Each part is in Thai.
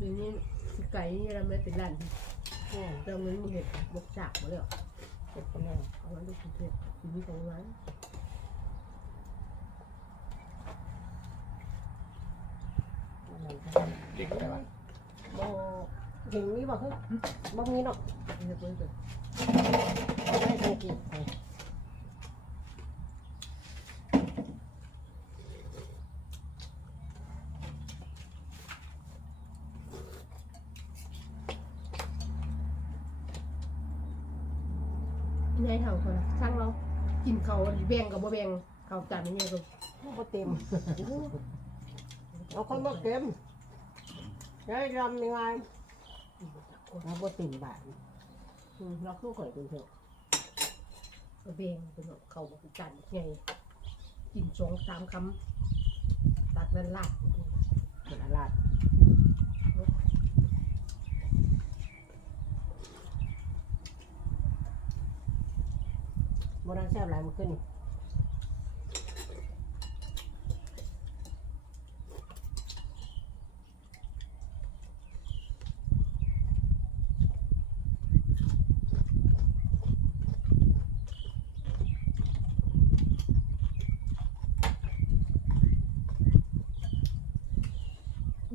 เดี๋ยวนี้สิไก่นี่เราไม่เป็นร้านอืมเราเงินมีเห็ดบกจากมาเลยเหรอเก็บไปแล้วเอาไว้ดูคุณเทพชีวิตของมันอะไรก็เด็กอะไรวะบ่เห็นมีบ่คือบ่มีเนาะเรียบร้อยเลยบ่ได้สังเกตไปนายเท่าคนสร้างเรากิน เขาแบ่งกับบ่แบ่งเขาจานนี้ก็บ่เต็มเอาคนบ่เต็มได้ยำยังไงเราบ่เต็มบาทอืมเราคือข่อยเป็นเถอะบ่แบ่งเป็นเขาบอกจานใหญ่กินสองสามคำตัดนั้นลาดเป็นอาลาด บ่ได้แซ่บหลายมันขึ้น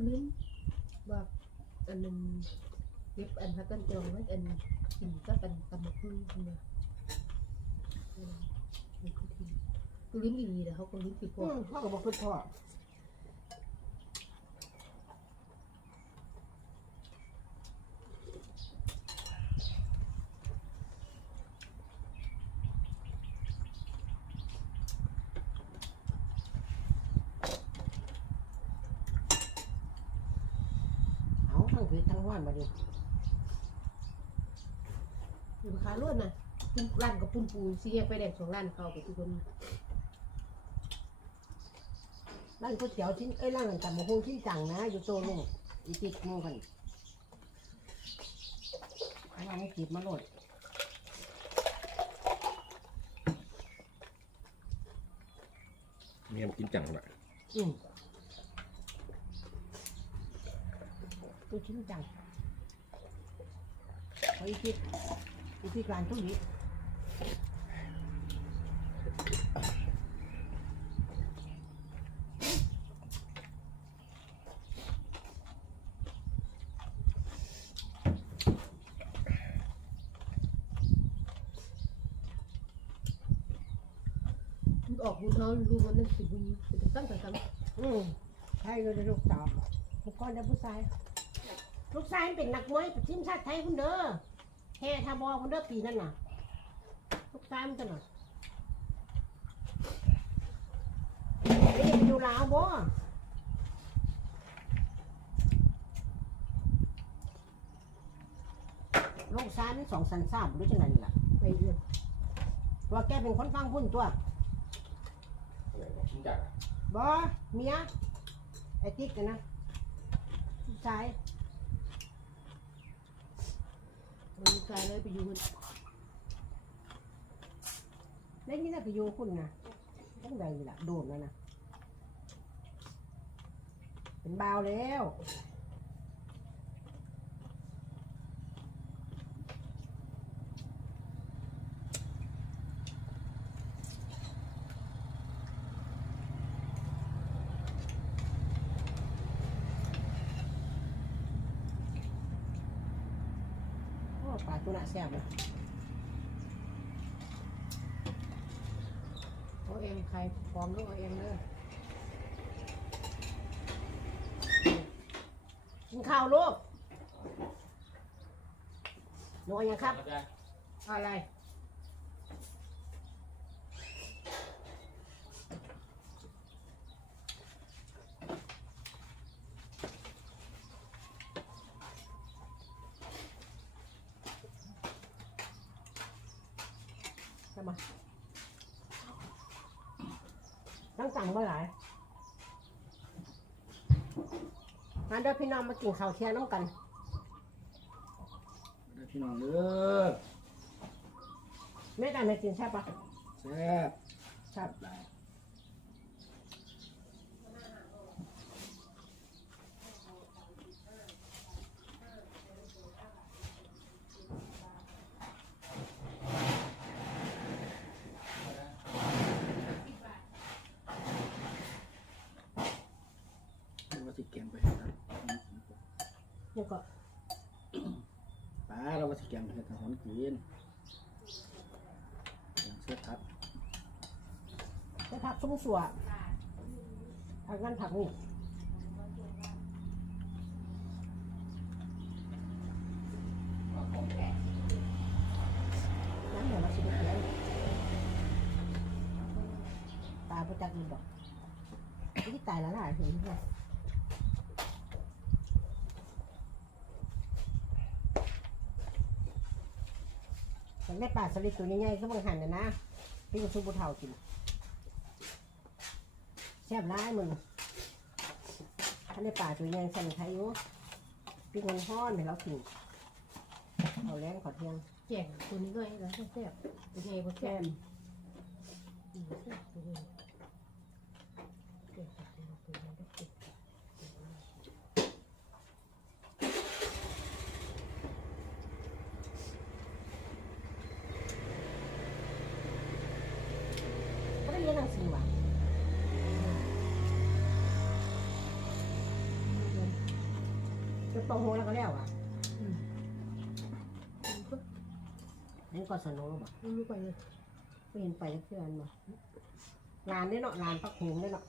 ลิ้นว่าอันนึงเก็บอันพักกันจองไว้อันกินก็เป็นตำบักหุ่งเนี่ย คือลิ้นดีแต่เขาก็ลิ้นติดพอืวกเขาก็บ่คือพ่อเอาทั้งผิดทั้งห้วนมาดิอยู่ขาล้วนนะ ปุ้นร้านกับปุ้นปูซีแยกไปแดกสองร้านเขาไปทุกคนร้านก๋วยเตี๋ยวชิ้นเอ้ยร้านกันแต่หมูหุ้งที่จังนะ อยู่โตลุงอีติดหมูกันเอามาให้จีบมาโหลดเมียมกินจังวะอืมตัวชิ้นจังเอาอีติดอีติดร้านทุกนี้ กบุญเขาลูกมันนั่นสิบุญเป็นตั้งแต่ทำอืมใช่เลยลูกสาวลูกก้อนและผู้ชาย ลูกชายมันเป็นนักมวยทีมชาติไทยคุณเด้อแฮ่ทาบอคุณเด้อปีนั่นน่ะ ลูกชายมันจะน่ะเรียนอยู่ลาวบ่ลูกชายมันสองสันสามหรือจังไงนี่ล่ะไปเรื่อยว่าแกเป็นคนฟังพุ่นตัวอะไรวะกินจักบ่เมียไอติ๊กน่ะนะลูกชายมันกลายเลยไปอยู่มันเล่นนี่นะไปอยู่คุณนะต้องใดล่ะโดนแล้วนะเป็นบาวแล้ว ปลาตัวน่ะแซ่บเลยเขาเองใครพร้อมลูกเอาเองเลยกินข้าวลูกหนูเอายังครับ อะไร ทำไม ต้องสั่งเมื่อไหร่มาเด้อพี่น้องมากินข้าวเที่ยงน้ำกัน เด้อพี่น้องเด้อไม่ได้ไม่กินใช่ปะแซ่บครับหลาย สิ แกงไปให้ครับเนี่ยก็ป้าเราว่าสิแกงไปให้ทางคนกินแกงเสื้อทับไปผักส้มสัวผักนั่นผักนี่น้ำเดี๋ยวเราชิมกันเลยตาประจักษ์มีบอกที่ตายแล้วล่ะเห็นไหม ฉันได้ปลาสลิดตัวนี้ไงก็บังหันนะนะพี่ก็ชุบบุเทากินแซ่บร้ายมึงถ้าในป่าตัวยังสั่นไทยอยู่ปิ้งมันห้อนให้เรากินเอาแรงขอเที่ยงแจกตัวนี้ด้วยแล้วแซ่บๆเป็นไงบ่แซ่แก้บมอืมแซ่บตัวนี้แจกตัวนี้ได้เก็บ ก็ได้เรียนหนังสือว่ะจะ ปองโหแล้วก็แล้วอะมันก็นี่ก็สนุกบ่ไม่รู้ไปเลยไม่เห็นไปแล้วเพื่อนบ่ลานได้เนาะลานพักโหงได้เนาะ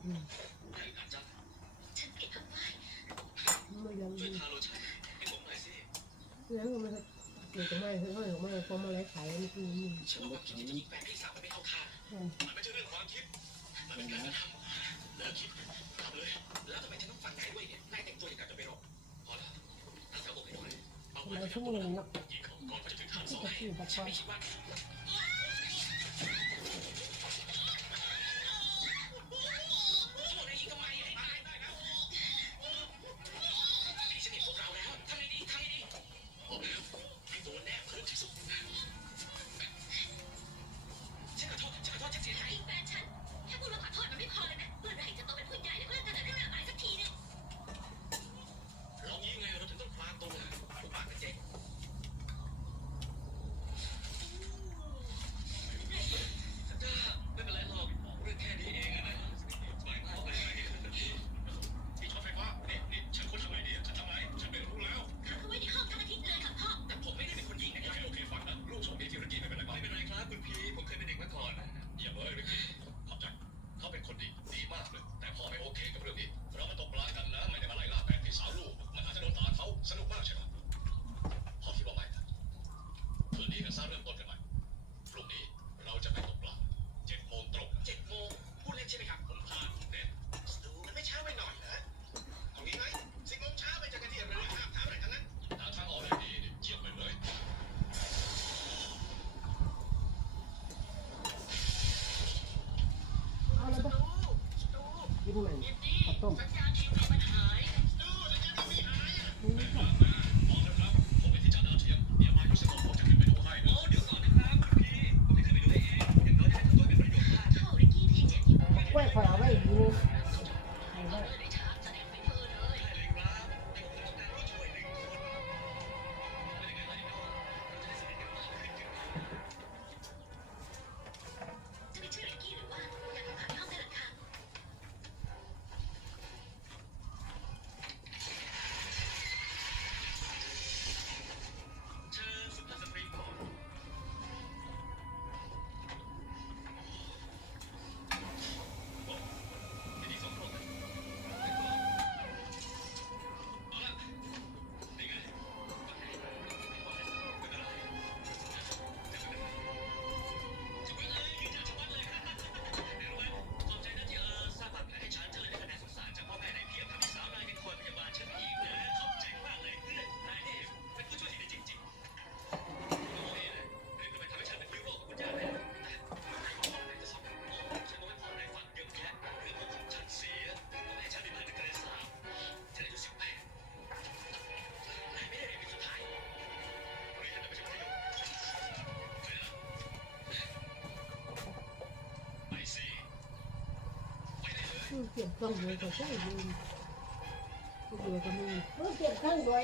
มันยังดีแล้วมันก็เกิดจากไม้คือเขาของไม้พอมาไล่ขายมันคือมันฉันบอกฉันนี่นะทำไมชั่วโมงนึงเนาะที่จะขี่ตะก อนเขา นประโยชน์กล้วยข่อยเอาไว้อี เลยคือเก็บต้องเลยก็ใช่ดูดูก็มีมือเก็บเครื่องด้วย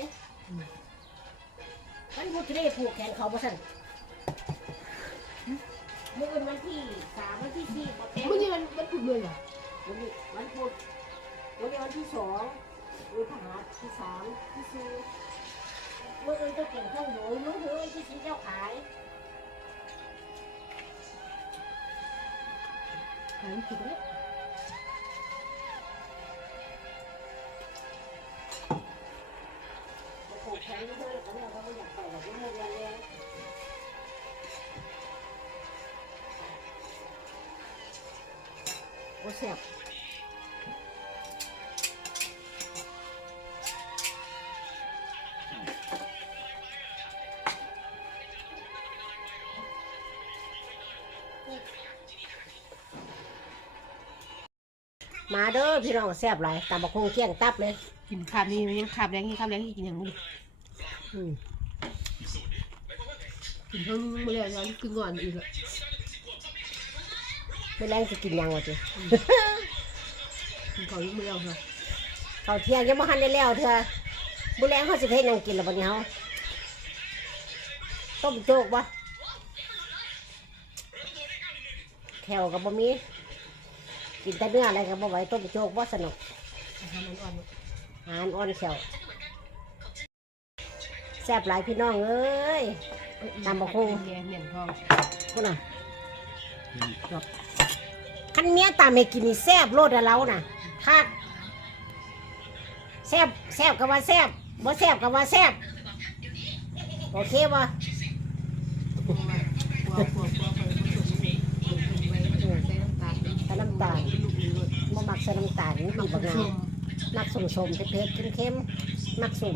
มันพูดทะเลผูกแขนเขาบ่สั่นมื่อวันวันที่สามวันที่สี่ปอเต็มเมื่อกี้มันมันพูดเลยเหรอวันนี้วันพุธวันนี้วันที่สองมีทหารที่สามที่สี่เมื่อเอิญจะเก่งเครื่องโหยมือถือไอ้ที่สี่เจ้าขายขายผิดเลย ผูกแขนเพื่อนกันแล้วเขาอยากไปแบบนี้เลยเลยโอ้เสียบมาเด้อพี่น้องแซ่บหลายตำบักคงเคี่ยงตับเลย กินคาบนี่ยังคาบแรงนี่คาบแรงที่กินอย่างนี้ กินเพิ่งไม่ได้ยังกินก่อนอีกอะไม่แรงจะกินยังวะจีกินเขายังไม่เอาค่ะเขาวเที่ยงยังไม่ทันได้แล้วเธอบุแรงเขาสิเทยังกินแล้วบัดนี้เขาต้มโจกปะแถวกับบะมีกินแต่เนื้ออะไรกับบะไหวต้มโจกว่าสนุกอาหารอ่อนอาหารอ่อนแขว แซ่บหลายพี่น้องเอ้ยๆตำบักหุ่ง เมียเหมียนทองพูดน่ะคันเมียตามให้กินนี่แซ่บโลดอะเราน่ะคักแซ่บแซ่บก็ว่าแซ่บบ่แซ่บก็ว่าแซ่บโอเคบ่กลัวกลัวกลัวกลัวไปผสมนี่ใส่น้ำตาลใส่น้ำตาลลูกนี้เลยบ่มักใส่น้ำตาลนี่มัมีกบักชงามมมักสมๆเผ็ดๆเค็มๆมักสม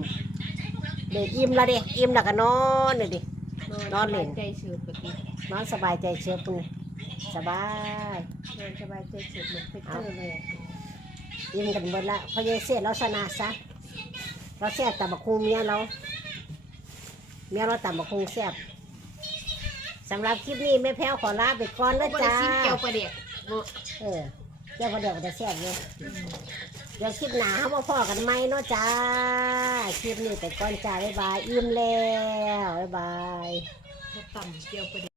เดี๋ยวอิ่มและเด้อิ่มแล้วก็นอนเลยดิ นอนเล่น ใจเฉยปกตินอนสบายใจเชียวปุ้นสบาย นอนสบายใจเฉยหมดไปเจอเลยอิ่มกันเบิดละเพราะยายเสียเราชนะซะเราแซ่บแต่บักคุงเมียเรา เมียเราแต่บักคุงแซ่บสำหรับคลิปนี้แม่แพ้วขอลาไปก่อนก็นะบริจ้า ซิมเกียวประเด็กเนาะเออเจ้าก็เดี๋ยวก็จะแซ่บเลย เดี๋ยวคลิปหนาเขามาพ่อกันไหมเนาะจ้า คลิปนี้ไปก่อนจ้าบ๊ายบาย อิ่มแล้ว บ๊ายบาย ต่ำเกียวประเด็ก